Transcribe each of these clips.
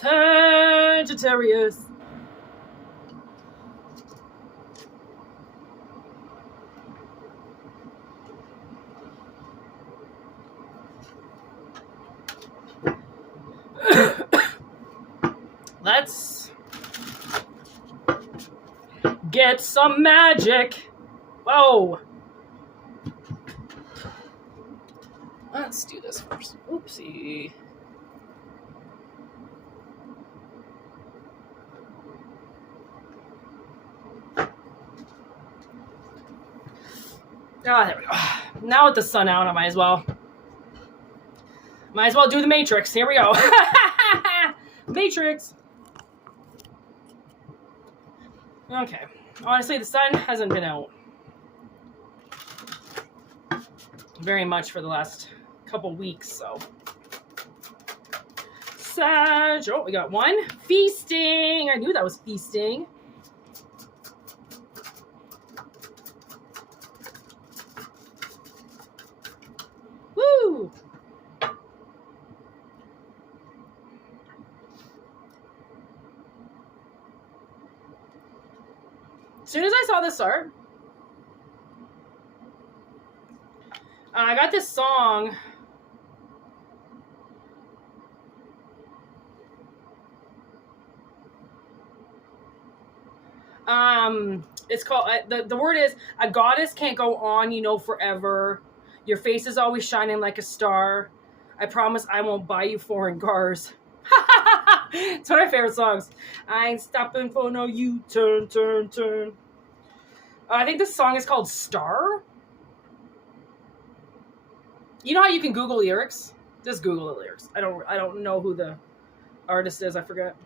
Sagittarius. Let's get some magic. Whoa. Let's do this first. Oopsie. Ah, there we go. Now with the sun out, I might as well do the Matrix. Here we go. Matrix. Okay. Honestly, the sun hasn't been out very much for the last couple weeks, so. Sag. Oh, we got one. Feasting. I knew that was feasting. Woo! As soon as I saw this art, I got this song. It's called, the word is, a goddess can't go on, you know, forever. Your face is always shining like a star. I promise I won't buy you foreign cars. It's one of my favorite songs. I ain't stopping for no U-turn, turn. I think this song is called Star. You know how you can Google lyrics? Just Google the lyrics. I don't know who the artist is. I forget.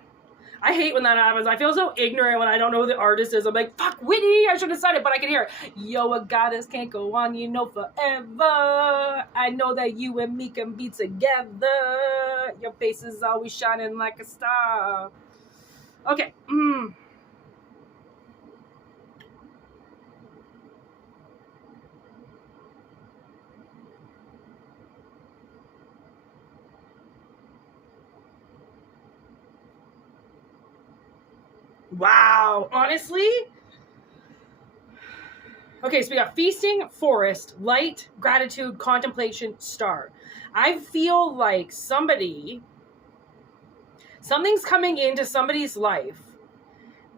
I hate when that happens. I feel so ignorant when I don't know who the artist is. I'm like, fuck, Whitney, I should have said it, but I can hear it. Yo, a goddess can't go on, you know, forever. I know that you and me can be together. Your face is always shining like a star. Okay. Wow, honestly? Okay, so we got feasting, forest, light, gratitude, contemplation, star. I feel like something's coming into somebody's life,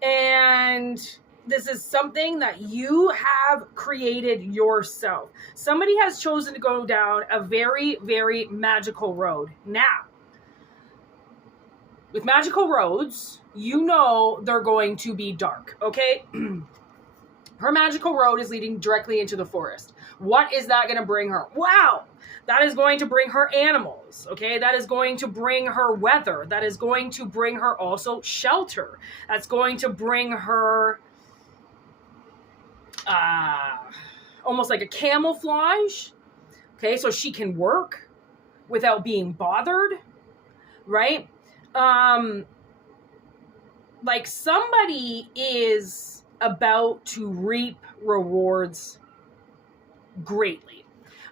and this is something that you have created yourself. Somebody has chosen to go down a very, very magical road. Now, with magical roads, you know they're going to be dark, okay? Her magical road is leading directly into the forest. What is that going to bring her? Wow! That is going to bring her animals, okay? That is going to bring her weather. That is going to bring her also shelter. That's going to bring her almost like a camouflage, okay? So she can work without being bothered, right? Like somebody is about to reap rewards greatly,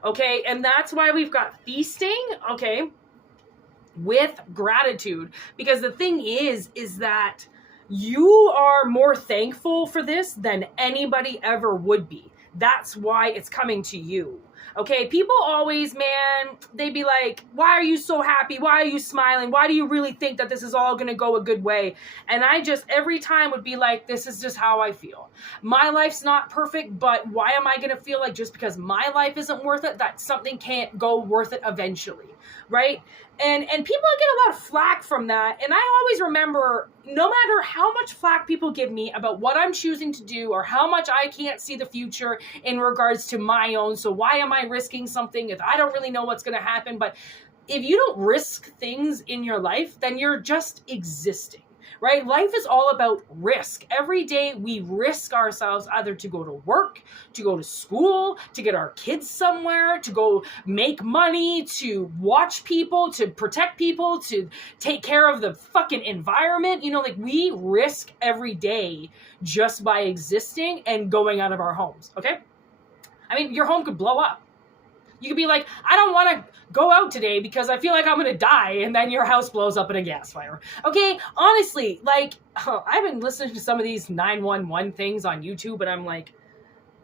okay? And that's why we've got feasting, okay, with gratitude. Because the thing is that you are more thankful for this than anybody ever would be. That's why it's coming to you. Okay, people always, man, they'd be like, why are you so happy? Why are you smiling? Why do you really think that this is all going to go a good way? And I just, every time would be like, this is just how I feel. My life's not perfect, but why am I going to feel like just because my life isn't worth it, that something can't go worth it eventually, right? And people get a lot of flack from that. And I always remember, no matter how much flack people give me about what I'm choosing to do or how much I can't see the future in regards to my own, so why am I risking something if I don't really know what's going to happen? But if you don't risk things in your life, then you're just existing, right? Life is all about risk. Every day we risk ourselves either to go to work, to go to school, to get our kids somewhere, to go make money, to watch people, to protect people, to take care of the fucking environment. You know, like we risk every day just by existing and going out of our homes, okay? I mean, your home could blow up. You could be like, I don't want to go out today because I feel like I'm going to die, and then your house blows up in a gas fire. Okay, honestly, like, I've been listening to some of these 911 things on YouTube, and I'm like,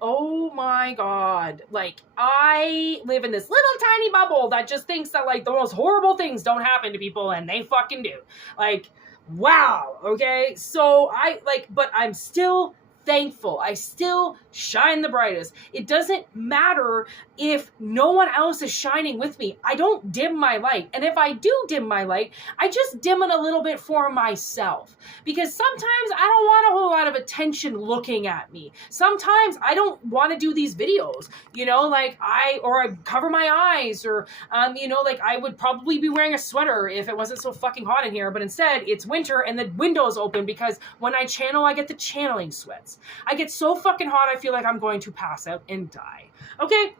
oh my God, like, I live in this little tiny bubble that just thinks that, like, the most horrible things don't happen to people, and they fucking do. Like, wow, okay? So but I'm still thankful. I still shine the brightest. It doesn't matter if no one else is shining with me. I don't dim my light. And if I do dim my light, I just dim it a little bit for myself. Because sometimes I don't want a whole lot of attention looking at me. Sometimes I don't want to do these videos, you know, like I cover my eyes, or, you know, like I would probably be wearing a sweater if it wasn't so fucking hot in here. But instead it's winter and the window's open, because when I channel, I get the channeling sweats. I get so fucking hot, I feel like I'm going to pass out and die. Okay?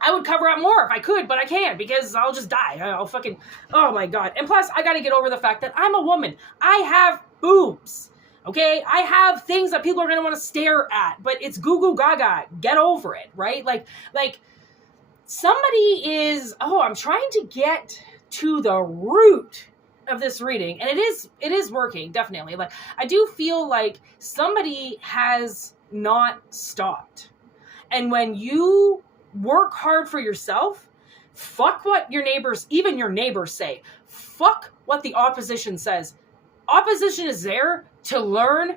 I would cover up more if I could, but I can't, because I'll just die. I'll fucking, oh my God. And plus, I gotta get over the fact that I'm a woman. I have boobs. Okay? I have things that people are gonna want to stare at, but it's goo goo gaga. Get over it, right? Like, somebody is, I'm trying to get to the root of this reading, and it is working, definitely. Like, I do feel like somebody has not stopped. And when you work hard for yourself, fuck what your neighbors, even your neighbors, say. Fuck what the opposition says. Opposition is there to learn,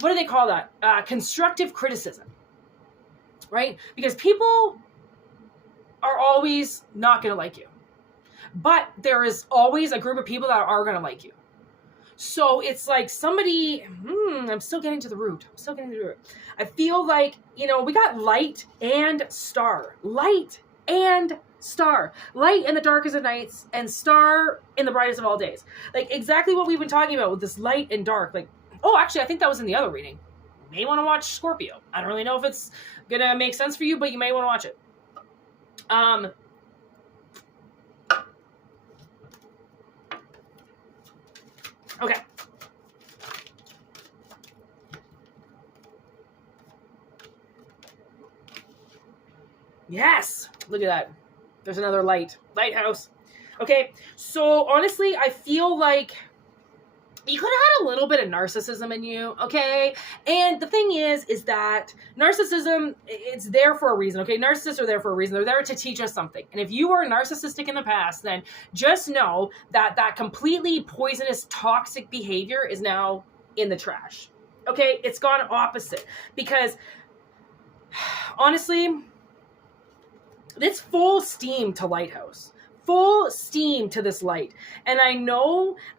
what do they call that? Constructive criticism, right? Because people are always not going to like you. But there is always a group of people that are going to like you. So it's like somebody, I'm still getting to the root. I feel like, you know, we got light and star. Light and star. Light in the darkest of nights and star in the brightest of all days. Like, exactly what we've been talking about with this light and dark. Like, actually, I think that was in the other reading. You may want to watch Scorpio. I don't really know if it's going to make sense for you, but you may want to watch it. Okay. Yes. Look at that. There's another lighthouse. Okay. So honestly, I feel like you could have had a little bit of narcissism in you, okay? And the thing is that narcissism, it's there for a reason, okay? Narcissists are there for a reason. They're there to teach us something. And if you were narcissistic in the past, then just know that that completely poisonous, toxic behavior is now in the trash, okay? It's gone opposite. Because, honestly, it's full steam to Lighthouse. Full steam to this light. And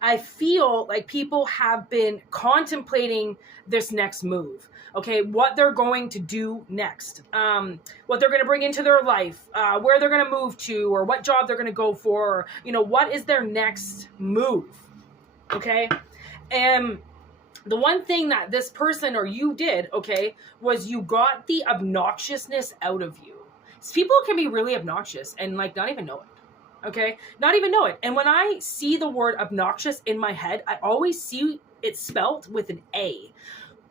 I feel like people have been contemplating this next move. Okay, what they're going to do next. What they're going to bring into their life. Where they're going to move to, or what job they're going to go for. Or, you know, what is their next move. Okay? And the one thing that this person or you did, okay, was you got the obnoxiousness out of you. So people can be really obnoxious and, like, not even know it. Okay, not even know it. And when I see the word obnoxious in my head, I always see it spelt with an A.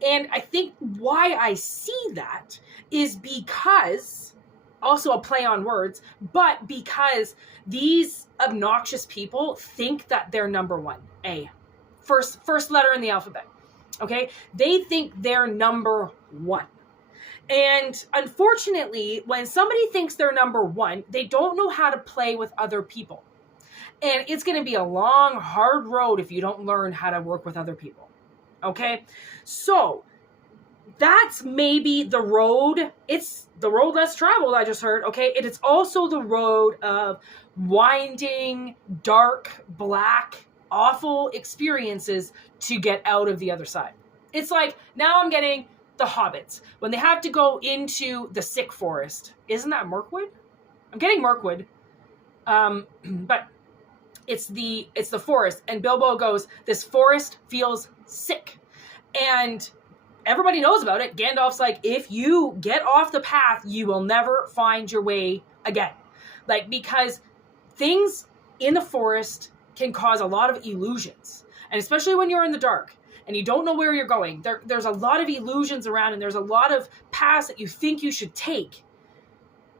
And I think why I see that is because, also a play on words, but because these obnoxious people think that they're number one. A. First letter in the alphabet. Okay, they think they're number one. And unfortunately, when somebody thinks they're number one, they don't know how to play with other people. And it's going to be a long, hard road if you don't learn how to work with other people. Okay? So, that's maybe the road. It's the road less traveled, I just heard. Okay? It is also the road of winding, dark, black, awful experiences to get out of the other side. It's like, now I'm getting the hobbits when they have to go into the sick forest. Isn't that Mirkwood? I'm getting Mirkwood, but it's the forest. And Bilbo goes, this forest feels sick, and everybody knows about it. Gandalf's like, if you get off the path, you will never find your way again. Like, because things in the forest can cause a lot of illusions, and especially when you're in the dark. And you don't know where you're going. There's a lot of illusions around, and there's a lot of paths that you think you should take.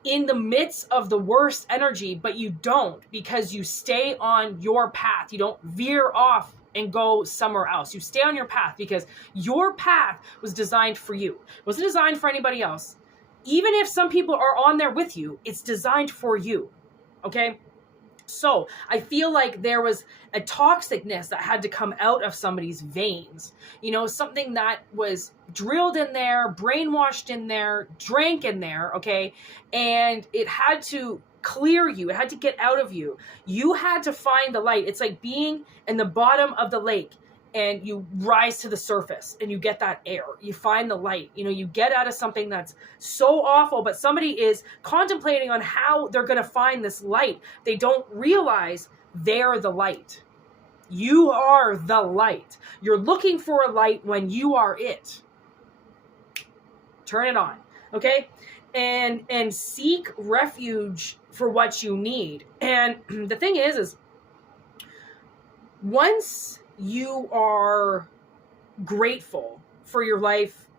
in the midst of the worst energy, but you don't, because you stay on your path. You don't veer off and go somewhere else. You stay on your path because your path was designed for you. It wasn't designed for anybody else. Even if some people are on there with you, it's designed for you. Okay? So I feel like there was a toxicness that had to come out of somebody's veins. You know, something that was drilled in there, brainwashed in there, drank in there, okay? And it had to clear you. It had to get out of you. You had to find the light. It's like being in the bottom of the lake and you rise to the surface and you get that air. You find the light. You know, you get out of something that's so awful, but somebody is contemplating on how they're going to find this light. They don't realize they're the light. You are the light. You're looking for a light when you are it. Turn it on, okay? And seek refuge for what you need. And the thing is once you are grateful for your life,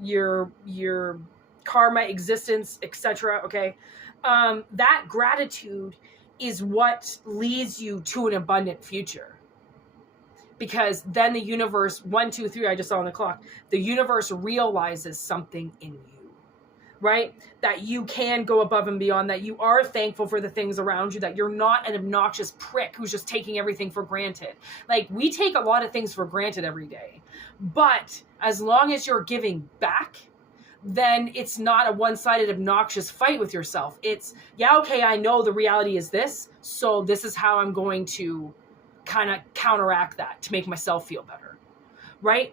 your karma, existence, etc., okay? That gratitude is what leads you to an abundant future. Because then the universe, 1, 2, 3, I just saw on the clock, the universe realizes something in you. Right? That you can go above and beyond, that you are thankful for the things around you, that you're not an obnoxious prick who's just taking everything for granted. Like, we take a lot of things for granted every day. But as long as you're giving back, then it's not a one-sided obnoxious fight with yourself. It's, yeah, okay, I know the reality is this, so this is how I'm going to kind of counteract that to make myself feel better. Right?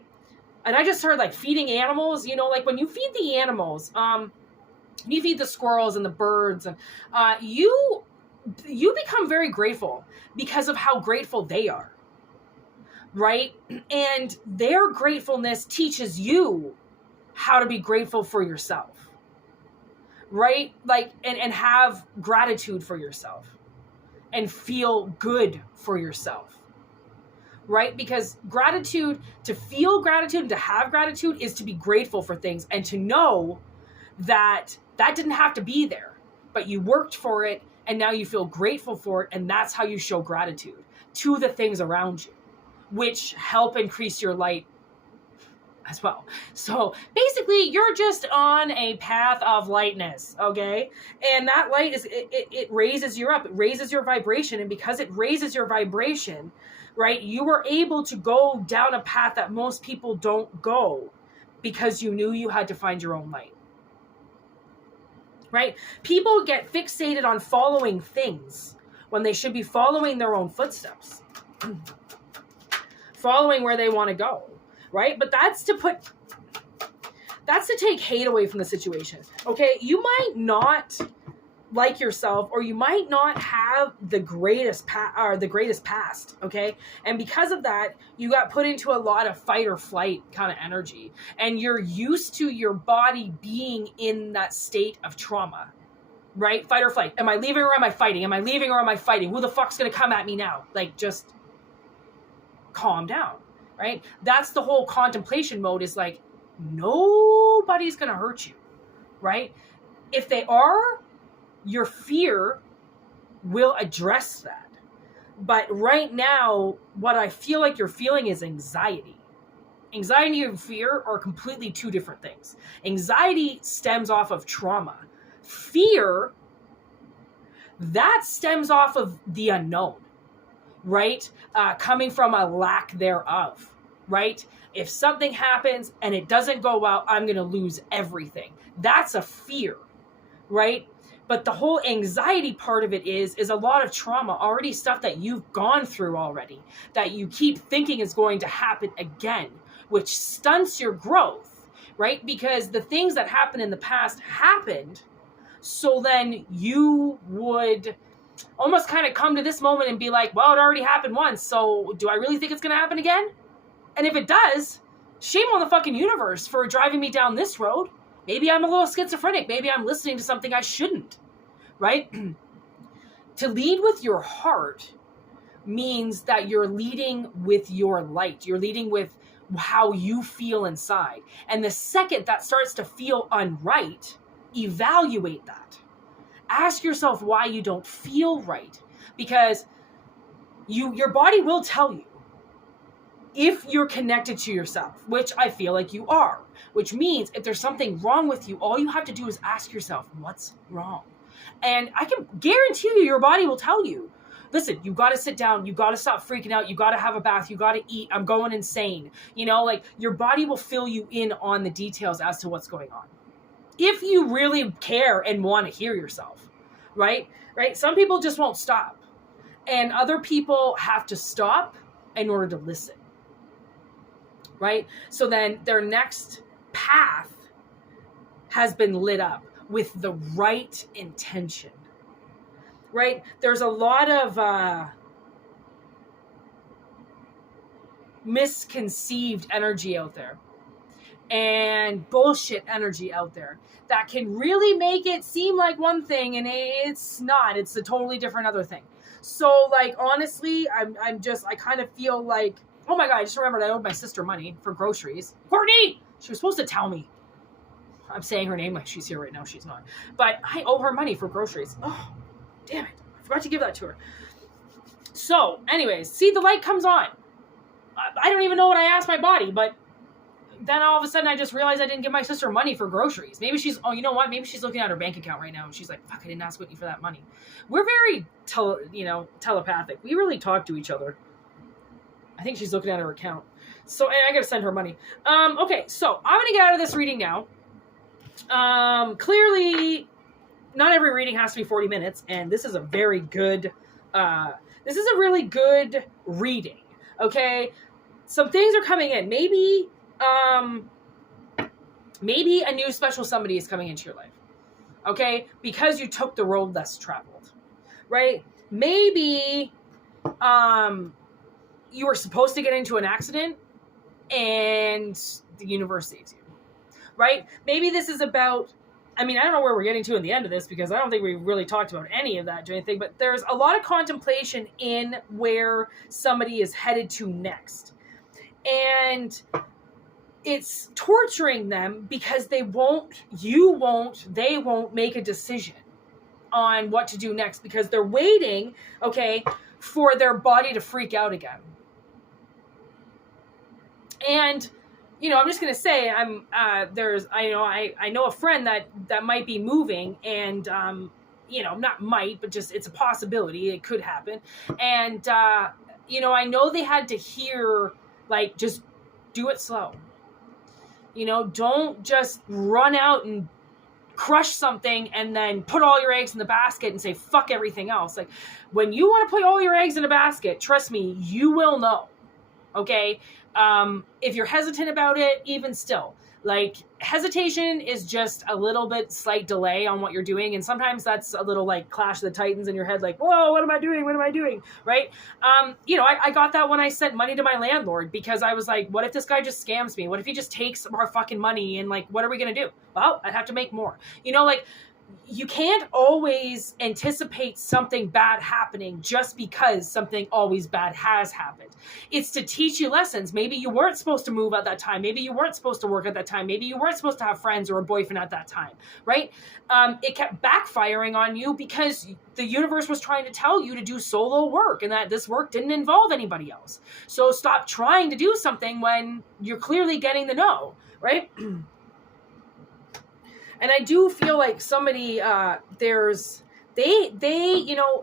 And I just heard, like, feeding animals, you know, like when you feed the animals, you feed the squirrels and the birds, and you become very grateful because of how grateful they are, right? And their gratefulness teaches you how to be grateful for yourself, right? Like, and have gratitude for yourself and feel good for yourself. Right? Because gratitude, to feel gratitude and to have gratitude is to be grateful for things and to know that that didn't have to be there, but you worked for it and now you feel grateful for it. And that's how you show gratitude to the things around you, which help increase your light as well. So basically you're just on a path of lightness. Okay. And that light is, it raises you up, it raises your vibration. And because it raises your vibration, right, you were able to go down a path that most people don't go because you knew you had to find your own light. Right? People get fixated on following things when they should be following their own footsteps. Following where they want to go. Right? But that's to take hate away from the situation. Okay? You might not like yourself, or you might not have the greatest past, okay? And because of that, you got put into a lot of fight or flight kind of energy, and you're used to your body being in that state of trauma, right? Fight or flight. Am I leaving or am I fighting? Am I leaving or am I fighting? Who the fuck's gonna come at me now? Like, just calm down, right? That's the whole contemplation mode, is like, nobody's gonna hurt you, right? If they are, your fear will address that. But right now, what I feel like you're feeling is anxiety. Anxiety and fear are completely two different things. Anxiety stems off of trauma. Fear, that stems off of the unknown, right? Coming from a lack thereof, right? If something happens and it doesn't go well, I'm going to lose everything. That's a fear, right? But the whole anxiety part of it is a lot of trauma, already stuff that you've gone through already, that you keep thinking is going to happen again, which stunts your growth, right? Because the things that happened in the past happened, so then you would almost kind of come to this moment and be like, well, it already happened once, so do I really think it's going to happen again? And if it does, shame on the fucking universe for driving me down this road. Maybe I'm a little schizophrenic. Maybe I'm listening to something I shouldn't, right? To lead with your heart means that you're leading with your light. You're leading with how you feel inside. And the second that starts to feel unright, evaluate that. Ask yourself why you don't feel right, because your body will tell you if you're connected to yourself, which I feel like you are, which means if there's something wrong with you, all you have to do is ask yourself, what's wrong? And I can guarantee you your body will tell you, listen, you got to sit down. You got to stop freaking out. You got to have a bath. You got to eat. I'm going insane. You know, like your body will fill you in on the details as to what's going on. If you really care and want to hear yourself, right? Right. Some people just won't stop, and other people have to stop in order to listen. Right. So then their next path has been lit up with the right intention. Right? There's a lot of misconceived energy out there and bullshit energy out there that can really make it seem like one thing, and it's not. It's a totally different other thing. So, like, honestly, I kind of feel like, oh my God, I just remembered I owed my sister money for groceries. Courtney! She was supposed to tell me. I'm saying her name like she's here right now. She's not. But I owe her money for groceries. Oh, damn it. I forgot to give that to her. So, anyways, see, the light comes on. I don't even know what I asked my body, but then all of a sudden I just realized I didn't give my sister money for groceries. Maybe she's, oh, you know what? Maybe she's looking at her bank account right now and she's like, fuck, I didn't ask Whitney for that money. We're very, telepathic. We really talk to each other. I think she's looking at her account. So, and I gotta send her money. Okay, so I'm gonna get out of this reading now. Clearly, not every reading has to be 40 minutes, and this is a very good, this is a really good reading, okay? Some things are coming in. Maybe a new special somebody is coming into your life, okay? Because you took the road less traveled, right? Maybe, you were supposed to get into an accident, and the universe saves you, right? Maybe this is about, I mean, I don't know where we're getting to in the end of this, because I don't think we really talked about any of that or anything, but there's a lot of contemplation in where somebody is headed to next. And it's torturing them because they won't make a decision on what to do next, because they're waiting, okay, for their body to freak out again. And, you know, I'm just going to say, I know a friend that might be moving, and, not might, but just, it's a possibility. It could happen. And, I know they had to hear, like, just do it slow. Don't just run out and crush something and then put all your eggs in the basket and say, fuck everything else. Like, when you want to put all your eggs in a basket, trust me, you will know. Okay? If you're hesitant about it, even still, like, hesitation is just a little bit slight delay on what you're doing. And sometimes that's a little like Clash of the Titans in your head. Like, whoa, what am I doing? What am I doing? Right. I got that when I sent money to my landlord, because I was like, what if this guy just scams me? What if he just takes our fucking money, and like, what are we going to do? Well, I'd have to make more, you can't always anticipate something bad happening just because something always bad has happened. It's to teach you lessons. Maybe you weren't supposed to move at that time. Maybe you weren't supposed to work at that time. Maybe you weren't supposed to have friends or a boyfriend at that time, right? It kept backfiring on you because the universe was trying to tell you to do solo work, and that this work didn't involve anybody else. So stop trying to do something when you're clearly getting the no, right? And I do feel like somebody,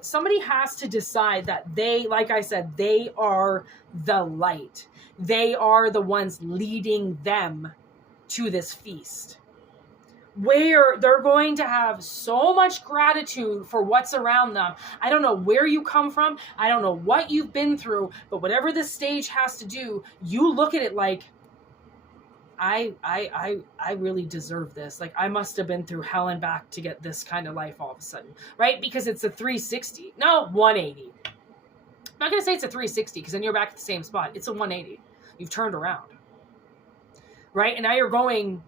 somebody has to decide that they, like I said, they are the light. They are the ones leading them to this feast, where they're going to have so much gratitude for what's around them. I don't know where you come from. I don't know what you've been through, but whatever this stage has to do, you look at it like, I really deserve this. Like, I must have been through hell and back to get this kind of life all of a sudden, right? Because it's a 360. No, 180. I'm not going to say it's a 360, because then you're back at the same spot. It's a 180. You've turned around, right? And now you're going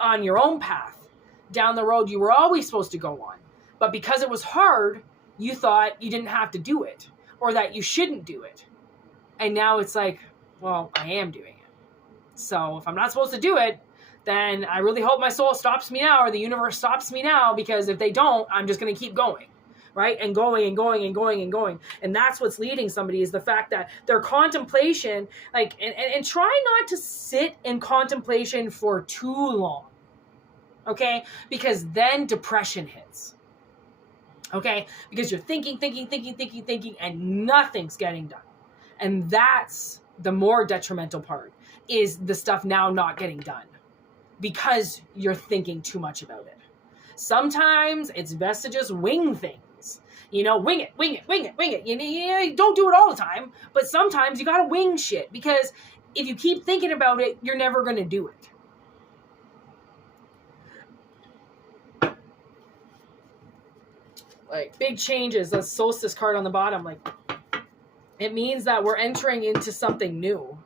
on your own path down the road you were always supposed to go on. But because it was hard, you thought you didn't have to do it, or that you shouldn't do it. And now it's like, well, I am doing it. So if I'm not supposed to do it, then I really hope my soul stops me now, or the universe stops me now, because if they don't, I'm just going to keep going. Right? And going and going and going and going. And that's what's leading somebody, is the fact that their contemplation, like, and try not to sit in contemplation for too long. Okay? Because then depression hits. Okay? Because you're thinking, and nothing's getting done. And that's the more detrimental part, is the stuff now not getting done. Because you're thinking too much about it. Sometimes it's best to just wing things. You know, wing it. You don't do it all the time, but sometimes you gotta wing shit, because if you keep thinking about it, you're never gonna do it. Like, big changes, the solstice card on the bottom, like, it means that we're entering into something new,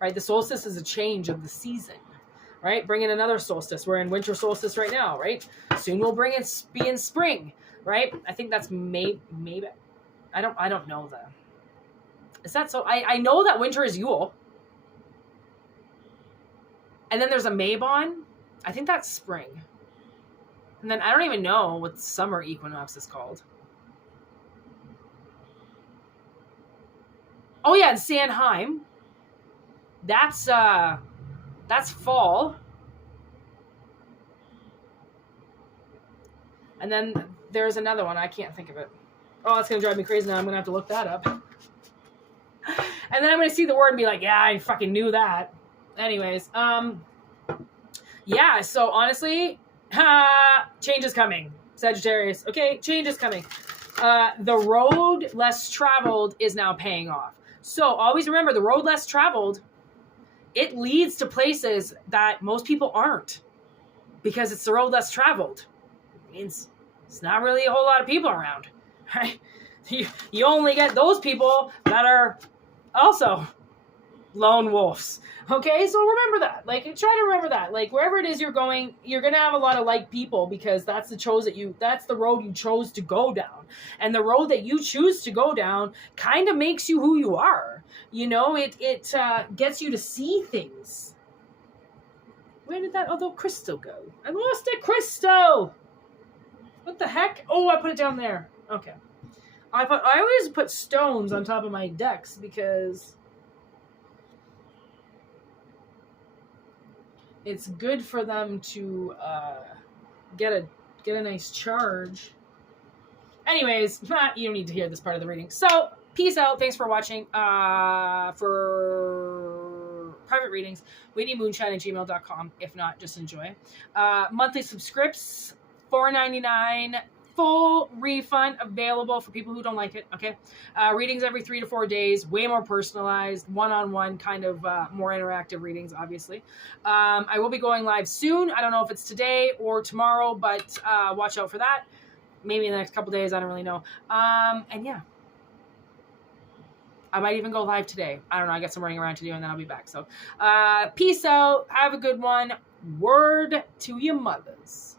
right? The solstice is a change of the season, right? Bring in another solstice. We're in winter solstice right now, right? Soon we'll be in spring. Right? I think that's maybe. I don't know that. Is that so? I know that winter is Yule. And then there's a Mabon. I think that's spring. And then I don't even know what summer equinox is called. Oh yeah, it's Samhain. That's fall. And then there's another one. I can't think of it. Oh, that's going to drive me crazy now. I'm going to have to look that up. And then I'm going to see the word and be like, yeah, I fucking knew that. Anyways, yeah, so honestly, change is coming. Sagittarius. Okay, change is coming. The road less traveled is now paying off. So always remember, the road less traveled, it leads to places that most people aren't, because it's the road less traveled. It means it's not really a whole lot of people around, right? You only get those people that are also lone wolves. Okay, so remember that. Like, try to remember that. Like, wherever it is you're going, you're gonna have a lot of like people, because that's the road you chose to go down. And the road that you choose to go down kind of makes you who you are. You know, it gets you to see things. Where did that other crystal go? I lost it, crystal! What the heck? Oh, I put it down there. Okay. I always put stones on top of my decks, because it's good for them to get a nice charge. Anyways, you don't need to hear this part of the reading. So, peace out. Thanks for watching. For private readings, whitneymoonshine@gmail.com. If not, just enjoy. Monthly subscripts, $4.99. Full refund available for people who don't like it. Okay. Readings every 3 to 4 days, way more personalized, one-on-one, kind of more interactive readings, obviously. I will be going live soon. I don't know if it's today or tomorrow, but watch out for that. Maybe in the next couple days. I don't really know. And yeah, I might even go live today. I don't know. I got some running around to do, and then I'll be back. So peace out. Have a good one. Word to your mothers.